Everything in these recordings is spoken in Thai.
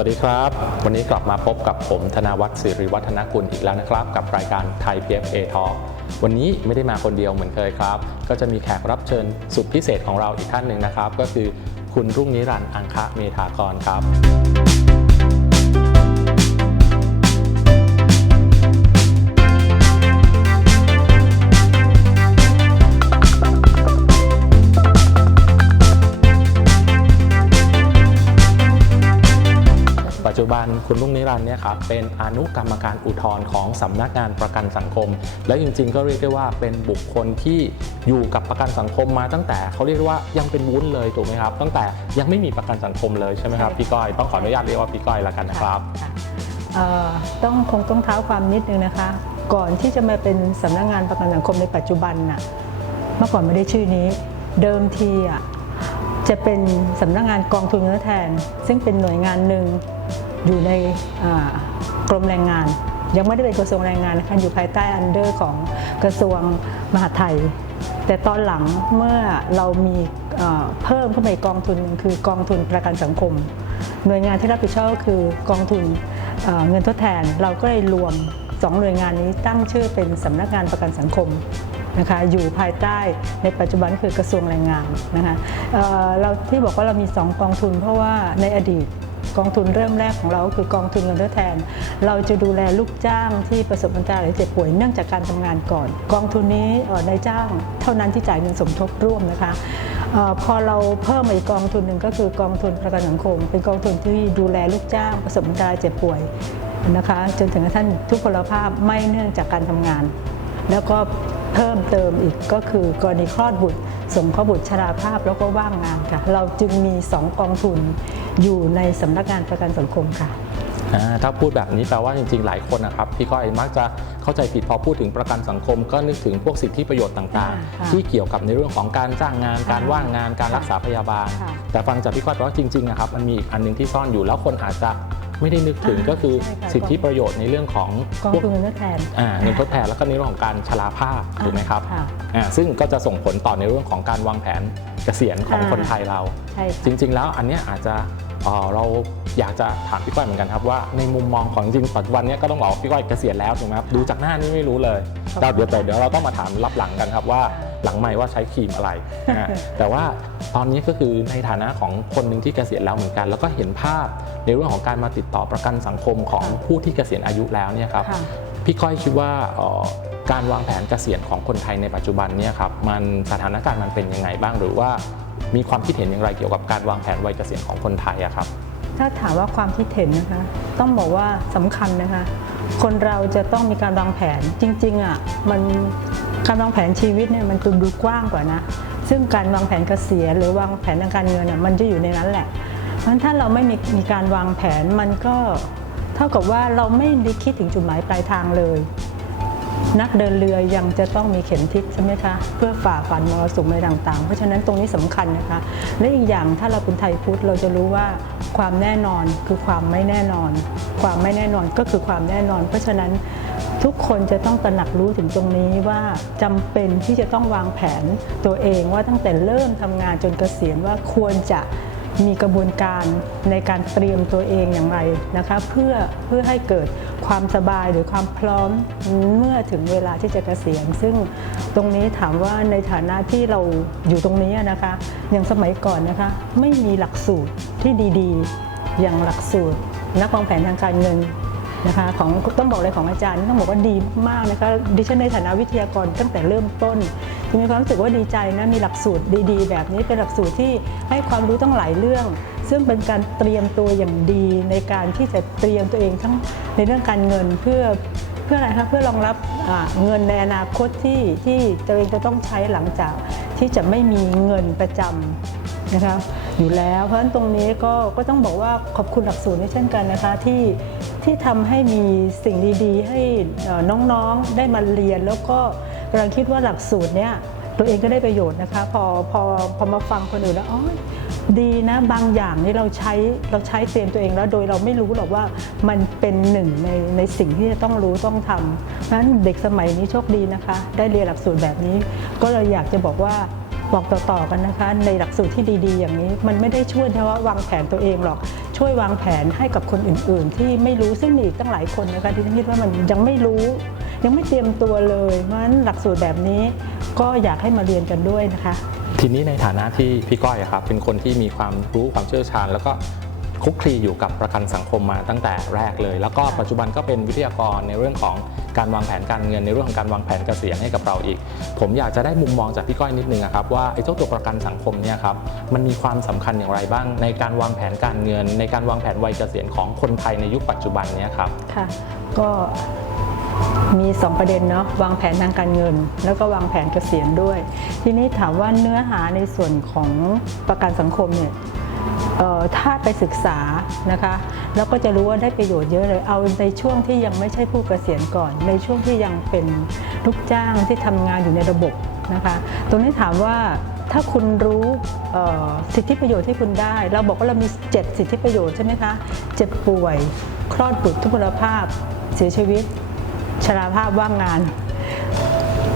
สวัสดีครับ วันนี้กลับมาพบกับผมธนวัฒน์สิริวัฒนกุลอีกแล้วนะครับ กับรายการไทย PFA Talk วันนี้ไม่ได้มาคนเดียวเหมือนเคยครับ ก็จะมีแขกรับเชิญสุดพิเศษของเราอีกท่านหนึ่งนะครับ ก็คือคุณรุ่งนิรันดร์อังคะเมธากรครับ จจุบันคุณลุงนิรันดร์เนี่ยครับเป็นอนุกรรมการอุทธรณ์ของสำนักงานประกันสังคม และจริง ๆ ก็เรียกได้ว่าเป็นบุคคลที่อยู่กับประกันสังคมมาตั้งแต่เขาเรียกได้ว่ายังเป็นวุ้นเลยถูกไหมครับ ตั้งแต่ยังไม่มีประกันสังคมเลยใช่ไหมครับใช่พี่ก้อยต้องขออนุญาตเรียกว่าพี่ก้อยแล้วกันนะครับค่ะเอ่อต้องคงต้องเท้าความนิดนึงนะคะ ก่อนที่จะมาเป็นสำนักงานประกันสังคมในปัจจุบันน่ะเมื่อก่อนไม่ได้ชื่อนี้ เดิมทีอะจะเป็นสำนักงานกองทุนเงินทดแทน ซึ่งเป็นหน่วยงานหนึ่ง อยู่ในกรมแรงงาน ยังไม่ได้เป็นกระทรวงแรงงานนะคะอยู่ภายใต้อันเดอร์ของกระทรวงมหาดไทย แต่ตอนหลังเมื่อเรามีเพิ่มเข้าไปกองทุนคือกองทุนประกันสังคม หน่วยงานที่รับผิดชอบก็คือกองทุนเงินทดแทน เราก็เลยรวมสองหน่วยงานนี้ตั้งชื่อเป็นสำนักงานประกันสังคมนะคะอยู่ภายใต้ในปัจจุบันคือกระทรวงแรงงานนะคะเเราที่บอกว่าเรามี 2 กองทุนเพราะว่าในอดีต กองทุนเริ่มแรกของเราคือกองทุนเงินทดแทน เราจะดูแลลูกจ้างที่ประสบปัญหาหรือเจ็บป่วยเนื่องจากการทำงานก่อน กองทุนนี้นายจ้างเท่านั้นที่จ่ายเงินสมทบร่วมนะคะออพอเราเพิ่มอีกกองทุนหนึ่งก็คือกองทุนประกันสังคม เป็นกองทุนที่ดูแลลูกจ้างประสบปัญหาเจ็บป่วยนะคะ จนถึงทั่งทุกพลภาพไม่เนื่องจากการทำงาน แล้วก็ เพิ่มเติมอีกก็คือกรณีคลอดบุตร สมข้อบุตรชราภาพแล้วก็ว่างงานค่ะ เราจึงมี 2 กองทุนอยู่ในสำนักงานประกันสังคมค่ะ อ่าถ้าพูดแบบนี้แปลว่าจริงๆ หลายคนนะครับพี่ก้อยมักจะเข้าใจผิดพอพูดถึงประกันสังคม ก็นึกถึงพวกสิทธิประโยชน์ต่างค่ะๆ ที่เกี่ยวกับในเรื่องของการจ้างงานค่ะการว่างงาน การรักษาพยาบาล ค่ะ แต่ฟังจากพี่ก้อยแปลว่าจริงๆนะครับมันมีอีกอันหนึงที่ซ่อนอยู่แล้วคนอาจจะ ไม่ได้นึกถึงอ่าก็คือใช่ค่ะสิทธิประโยชน์ในเรื่องของกองพวกทุนเงินทดแทนอ่าเงินทดแทนแล้วก็ในเรื่องของการชราภาพถูกไหมครับค่ะอ่าซึ่งก็จะส่งผลต่อในเรื่องของการวางแผนเกษียณของอ่าคนไทยเราใช่ค่ะจริง ๆ แล้วอันเนี้ยอาจจะ เอ่อเราอยากจะถามพี่ก้อยเหมือนกันครับว่าในมุมมองของจริงปัจจุบันเนี้ยก็ต้องบอกว่าพี่ก้อยเกษียณแล้วถูกไหมครับดูจากหน้านี่ไม่รู้เลยครับเราเดี๋ยวแต่เดี๋ยวเราต้องมาถามรับหลังกันครับว่าค่ะหลังไม่ว่าใช้ครีมอะไรนะฮะแต่ว่าตอนนี้ก็คือในฐานะของคนหนึ่งที่เกษียณแล้วเหมือนกัน แล้วก็เห็นภาพในเรื่องของการมาติดต่อประกันสังคมของค่ะผู้ที่เกษียณอายุแล้วเนี่ยครับค่ะพี่ก้อยคิดว่าเอ่อการวางแผนเกษียณของคนไทยในปัจจุบันเนี่ยครับมันสถานการณ์มันเป็นยังไงบ้างหรือว่า มีความคิดเห็นอย่างไรเกี่ยวกับการวางแผนวัยเกษียณของคนไทยอะครับ ถ้าถามว่าความคิดเห็นนะคะ ต้องบอกว่าสำคัญนะคะ คนเราจะต้องมีการวางแผนจริงๆอะมันการวางแผนชีวิตเนี่ยมันดูดูกว้างกว่านะ ซึ่งการวางแผนเกษียณหรือวางแผนทางการเงินน่ะมันจะอยู่ในนั้นแหละเพราะั้นถ้าเราไม่มีมีการวางแผนมันก็เท่ากับว่าเราไม่ได้คิดถึงจุดหมายปลายทางเลย นักเดินเรือยังจะต้องมีเข็มทิศใช่ไหมคะเพื่อฝ่าฟันมรสุมอะไรต่างๆ เพราะฉะนั้นตรงนี้สำคัญนะคะ และอีกอย่างถ้าเราเป็นไทยพุทธเราจะรู้ว่าความแน่นอนคือความไม่แน่นอน ความไม่แน่นอนก็คือความแน่นอน เพราะฉะนั้นทุกคนจะต้องตระหนักรู้ถึงตรงนี้ว่าจำเป็นที่จะต้องวางแผนตัวเองว่าตั้งแต่เริ่มทำงานจนเกษียณว่าควรจะ มีกระบวนการในการเตรียมตัวเองอย่างไรนะคะเพื่อเพื่อให้เกิดความสบายหรือความพร้อมเมื่อถึงเวลาที่จะเกษียณซึ่งตรงนี้ถามว่าในฐานะที่เราอยู่ตรงนี้นะคะอย่างสมัยก่อนนะคะไม่มีหลักสูตรที่ดีๆ อย่างหลักสูตรนักวางแผนทางการเงิน นะคะของต้องบอกเลยของอาจารย์ต้องบอกว่าดีมากนะคะดิฉันในฐานะวิทยากรตั้งแต่เริ่มต้นมีความรู้สึกว่าดีใจนะมีหลักสูตรดีๆ แบบนี้เป็นหลักสูตรที่ให้ความรู้ตั้งหลายเรื่อง ซึ่งเป็นการเตรียมตัวอย่างดีในการที่จะเตรียมตัวเองทั้งในเรื่องการเงินเพื่อเพื่ออะไรคะเพื่อรองรับเงินในอนาคตที่ที่ตัวเองจะต้องใช้หลังจากที่จะไม่มีเงินประจำ นะคะอยู่แล้วเพราะฉะนั้นตรงนี้ก็ก็ต้องบอกว่าขอบคุณหลักสูตรนี้เช่นกันนะคะที่ที่ทำให้มีสิ่งดีๆ ให้น้องๆได้มาเรียน แล้วก็กำลังคิดว่าหลักสูตรเนี้ยตัวเองก็ได้ประโยชน์นะคะ พอพอพอมาฟังคนอื่นแล้วอ๋อดีนะบางอย่างนี่เราใช้เราใช้เตรียมตัวเองแล้วโดยเราไม่รู้หรอกว่ามันเป็นหนึ่งในในสิ่งที่จะต้องรู้ต้องทำเพราะฉะนั้นเด็กสมัยนี้โชคดีนะคะ ได้เรียนหลักสูตรแบบนี้ ก็เลยอยากจะบอกว่า บอกต่อๆกันนะคะ ในหลักสูตรที่ดีๆ อย่างนี้ มันไม่ได้ช่วยเฉพาะวางแผนตัวเองหรอก ช่วยวางแผนให้กับคนอื่นๆ ที่ไม่รู้ซึ่งมีอีกตั้งหลายคนนะคะที่นคิดว่ามันยังไม่รู้ ยังไม่เตรียมตัวเลยเพราะฉะนั้นหลักสูตรแบบนี้ก็อยากให้มาเรียนกันด้วยนะคะ ทีนี้ในฐานะที่พี่ก้อยอะครับเป็นคนที่มีความรู้ความเชี่ยวชาญ แล้วก็ คลุกคลีอยู่กับประกันสังคมมาตั้งแต่แรกเลย แล้วก็ปัจจุบันก็เป็นวิทยากรในเรื่องของการวางแผนการเงิน ในเรื่องของการวางแผนเกษียณให้กับเราอีก ผมอยากจะได้มุมมองจากพี่ก้อยนิดนึงครับว่าไอ้เจ้าตัวประกันสังคมเนี่ยครับมันมีความสำคัญอย่างไรบ้าง ในการวางแผนการเงิน ในการวางแผนวัยเกษียณของคนไทยในยุคปัจจุบันเนี้ครับค่ะก็มี 2 ประเด็นเนาะวางแผนทางการเงิน แล้วก็วางแผนเกษียณด้วย ทีนี้ถามว่าเนื้อหาในส่วนของประกันสังคมเนี่ย ถ้าไปศึกษานะคะแล้วก็จะรู้ว่าได้ประโยชน์เยอะเลย เอาในช่วงที่ยังไม่ใช่ผู้เกษียณก่อน ในช่วงที่ยังเป็นลูกจ้างที่ทำงานอยู่ในระบบนะคะตรงนี้ถามว่าถ้าคุณรู้สิทธิประโยชน์ที่คุณได้ เราบอกว่าเรามี 7 สิทธิประโยชน์ใช่ไหมคะเจ็บป่วย คลอดบุตรทุพพลภาพ เสียชีวิตชราภาพว่างงาน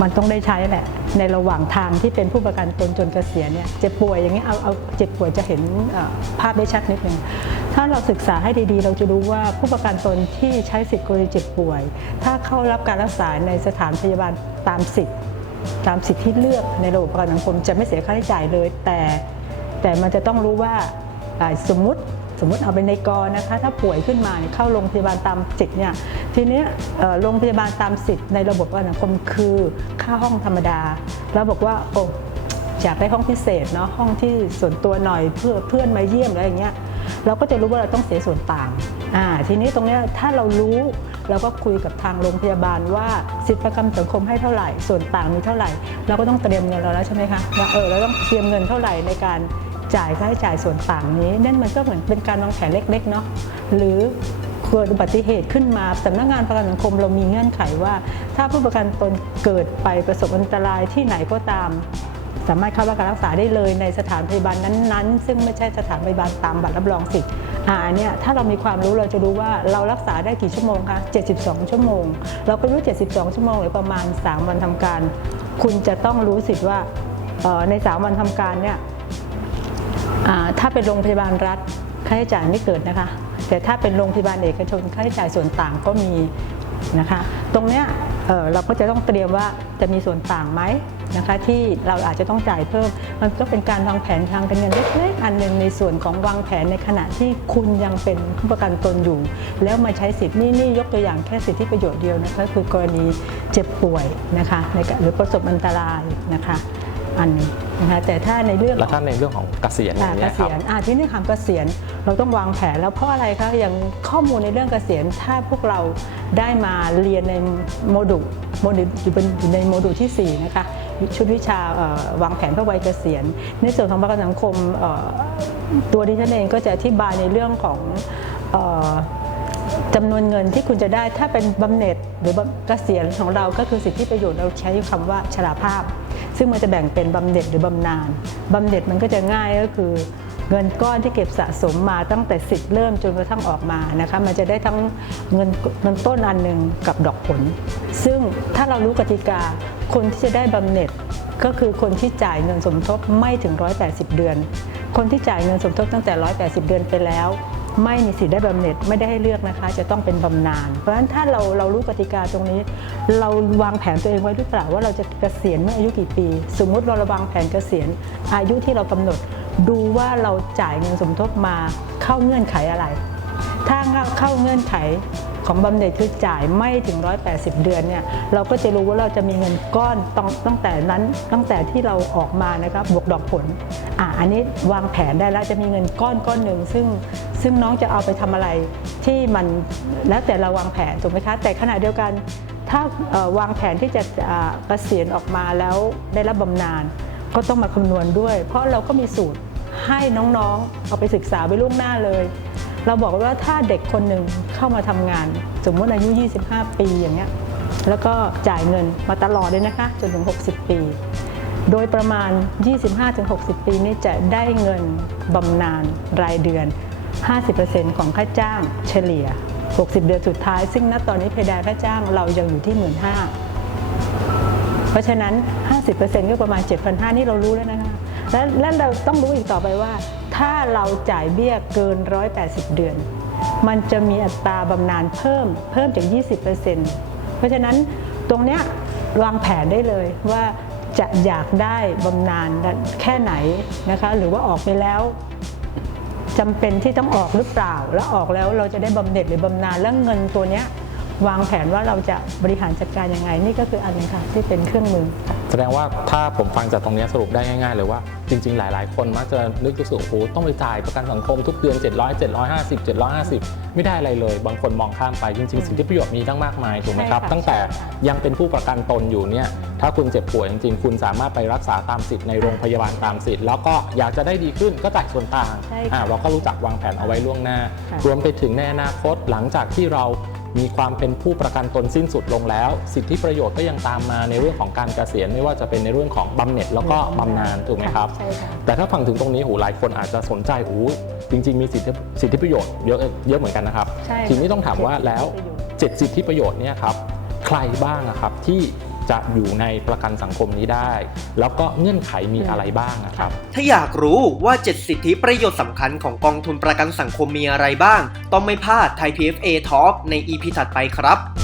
มันต้องได้ใช้แหละ ในระหว่างทางที่เป็นผู้ประกันตนจนเกษียณเนี่ยเจ็บป่วยอย่างนี้เอาเอาเจ็บป่วยจะเห็นภาพได้ชัดนิดนึงถ้าเราศึกษาให้ดีๆ เราจะรู้ว่าผู้ประกันตนที่ใช้สิทธิ์กรณีเจ็บป่วย ถ้าเข้ารับการรักษาในสถานพยาบาลตามสิทธิ์ตามสิทธิ์ที่เลือกในระบบประกันสังคมจะไม่เสียค่าใช้จ่ายเลย แต่แต่มันจะต้องรู้ว่าสมมุติ มมติเอาเป็นในกรนะคะ ถ้าป่วยขึ้นมาเนี่ยเข้าโรงพยาบาลตามสิทธิ์เนี่ยทีเนี้ยโรงพยาบาลตามสิทธิ์ในระบบประกันสังคมคือค่าห้องธรรมดา แล้วบอกว่าโอ้อยากได้ห้องพิเศษเนาะห้องที่ส่วนตัวหน่อยเพื่อเพื่อนมาเยี่ยมอะไรอย่างเงี้ยเราก็จะรู้ว่าเราต้องเสียส่วนต่างอ่าทีนี้ตรงเนี้ยถ้าเรารู้เราก็คุยกับทางโรงพยาบาลว่าสิทธิประกันสังคมให้เท่าไหร่ ส่วนต่างมีเท่าไหร่ เราก็ต้องเตรียมเงินเราแล้วใช่ไหมคะว่าเออเราต้องเตรียมเงินเท่าไหร่ในการ จ่ายค่าใช้จ่ายส่วนต่างนี้นั่นมันก็เหมือนเป็นการวางแผนเล็กๆเนาะหรือเกิดอุบัติเหตุขึ้นมาสำนักงานประกันสังคมเรามีเงื่อนไขว่า ถ้าผู้ประกันตนเกิดไปประสบอันตรายที่ไหนก็ตาม สามารถเข้ารับการรักษาได้เลยในสถานพยาบาลนั้นๆ ซึ่งไม่ใช่สถานพยาบาลตามบัตรรับรองสิทธิ์อ่าอันเนี่ยถ้าเรามีความรู้เราจะรู้ว่าเรารักษาได้กี่ชั่วโมงคะ 72 ชั่วโมง เราก็รู้ 72 ชั่วโมงหรือประมาณ 3 วันทำการ คุณจะต้องรู้สิทธิ์ว่าใน 3 วันทำการเนี่ย ถ้าเป็นโรงพยาบาลรัฐค่าใช้จ่ายไม่เกิดนะคะ แต่ถ้าเป็นโรงพยาบาลเอกชนค่าใช้จ่ายส่วนต่างก็มีนะคะ ตรงเนี้ยเเราก็จะต้องเตรียมว่าจะมีส่วนต่างไหมนะคะที่เราอาจจะต้องจ่ายเพิ่ม มันก็เป็นการวางแผนทางการเงินเล็กๆอันหนึ่งในส่วนของวางแผนในขณะที่คุณยังเป็นผู้ประกันตนอยู่ แล้วมาใช้สิทธิ์นี่นี่ยกตัวอย่างแค่สิทธิประโยชน์เดียวนะคะคือกรณีเจ็บป่วยนะคะหรือประสบอันตรายนะคะ อันนี้นะคะแต่ถ้าในเรื่องแล้วถ้าในเรื่องของเกษียณออ่าย่างเกเงี้ยคษีรับยณอ่าที่นี่คำเกษียณเราต้องวางแผนแล้วเพราะอะไรคะอย่างข้อมูลในเรื่องเกษียณถ้าพวกเราได้มาเรียนในโมดูลโมดูลอยู่เป็นอยู่ในโมดูลที่ 4 นะคะชุดวิชาเอ่อวางแผนเพื่อวัยเกษียณ ในส่วนของประกันสังคมเอ่อตัวดิฉันเองก็จะอธิบายในเรื่องของเอ่อจำนวนเงินที่คุณจะได้ถ้าเป็นบำเหน็จหรือบำเกษียณของเราก็คือสิทธิประโยชน์เราใช้คำว่าชราภาพ ซึ่งมันจะแบ่งเป็นบำเหน็จหรือบำนาญบำเหน็จมันก็จะง่ายก็คือ เงินก้อนที่เก็บสะสมมาตั้งแต่สิทธิ์เริ่มจนกระทั่งออกมานะคะมันจะได้ทั้งเงินเงินต้นอันหนึ่งกับดอกผล ซึ่งถ้าเรารู้กติกาคนที่จะได้บำเหน็จก็คือคนที่จ่ายเงินสมทบไม่ถึง 180 เดือน คนที่จ่ายเงินสมทบตั้งแต่ 180 เดือนไปแล้ว ไม่มีสิทธิ์ได้บำเหน็จไม่ได้ให้เลือกนะคะ จะต้องเป็นบำนาญเพราะฉะนั้นถ้าเราเรารู้กติกาตรงนี้ เราวางแผนตัวเองไว้หรือเปล่าว่าเราจะเกษียณเมื่ออายุกี่ปี สมมุติเราระวางแผนเกษียณอายุที่เรากำหนด ดูว่าเราจ่ายเงินสมทบมาเข้าเงื่อนไขอะไร ถ้าเข้าเงื่อนไข ของบำเหน็จคือจ่ายไม่ถึง 180 เดือนเนี่ยเราก็จะรู้ว่าเราจะมีเงินก้อนตั้งตั้งแต่นั้นตั้งแต่ที่เราออกมานะครับบวกดอกผลอะอันนี้วางแผนได้แล้วจะมีเงินก้อนก้อนหนึ่งซึ่งซึ่งน้องจะเอาไปทำอะไรที่มันแล้วแต่เราวางแผนถูกไหมคะแต่ขณะเดียวกันถ้าวางแผนที่จะเกษียณออกมาแล้วได้รับบำนาญก็ต้องมาคำนวณด้วย เพราะเราก็มีสูตรให้น้องๆ เอาไปศึกษาไว้ล่วงหน้าเลย เราบอกว่าถ้าเด็กคนหนึ่งเข้ามาทำงาน สมมติอายุ 25 ปีอย่างเงี้ยแล้วก็จ่ายเงินมาตลอดเลยนะคะจนถึง 60 ปี โดยประมาณ 25-60 ปีนี้จะได้เงินบำนาญรายเดือน 50%ของค่าจ้างเฉลี่ย 60 เดือนสุดท้าย ซึ่งณตอนนี้เพดานค่าจ้างเรายังอยู่ที่ 15,000เพราะฉะนั้น 50%ก็ประมาณ 7,500 นี่เรารู้แล้วนะคะ และและเราต้องรู้อีกต่อไปว่า ถ้าเราจ่ายเบี้ยเกิน 180 เดือน มันจะมีอัตราบำนาญเพิ่มเพิ่มจาก 20%เพราะฉะนั้นตรงเนี้ยวางแผนได้เลยว่าจะอยากได้บำนาญแค่ไหนนะคะหรือว่าออกไปแล้วจำเป็นที่ต้องออกหรือเปล่า แล้วออกแล้วเราจะได้บำเหน็จหรือบำนาญแล้วเงินตัวเนี้ยวางแผนว่าเราจะบริหารจัดการยังไง นี่ก็คืออันนึงค่ะที่เป็นเครื่องมือแส ดงว่าถ้าผมฟังจากตรงนี้สรุปได้ง่ายๆเลยว่าจริงๆ หลายๆ คนมักจะนึกรู้สึกโอ้โหต้องไปจ่ายประกันสังคมทุกเดือน 700 750 750 ไม่ได้อะไรเลย บางคนมองข้ามไปจริงๆ สิทธิประโยชน์มีตั้งมากมายถูกไหมครับใช่ค่ะตั้งแต่ใช่ค่ะยังเป็นผู้ประกันตนอยู่เนี่ยถ้าคุณเจ็บป่วยจริงๆ คุณสามารถไปรักษาตามสิทธิ์ในโรงพยาบาลตามสิทธิ์แล้วก็อยากจะได้ดีขึ้นก็จ่ายส่วนต่างใช่ค่ะอ่าเราก็รู้จักวางแผนเอาไว้ล่วงหน้าค่ะรวมไปถึงในอนาคตหลังจากที่เรา มีความเป็นผู้ประกันตนสิ้นสุดลงแล้ว สิทธิประโยชน์ก็ยังตามมาในเรื่องของการเกษียณไม่ว่าจะเป็นในเรื่องของบำเหน็จแล้วก็บำนาญถูกไหมครับ ใช่ค่ะ แต่ถ้าฟังถึงตรงนี้โหหลายคนอาจจะสนใจโอ้จริง ๆ มีสิทธิสิทธิประโยชน์เยอะเยอะเหมือนกันนะครับ ใช่ค่ะทีนี้ต้องถามว่าแล้วสิทธิประโยชน์7สิทธิประโยชน์เนี่ยครับใครบ้างอะครับที่ จะอยู่ในประกันสังคมนี้ได้ แล้วก็เงื่อนไขมีอะไรบ้างนะครับ ถ้าอยากรู้ว่า 7 สิทธิประโยชน์สำคัญของกองทุนประกันสังคมมีอะไรบ้าง ต้องไม่พลาดไทย PFA Talk ใน EP ถัดไปครับ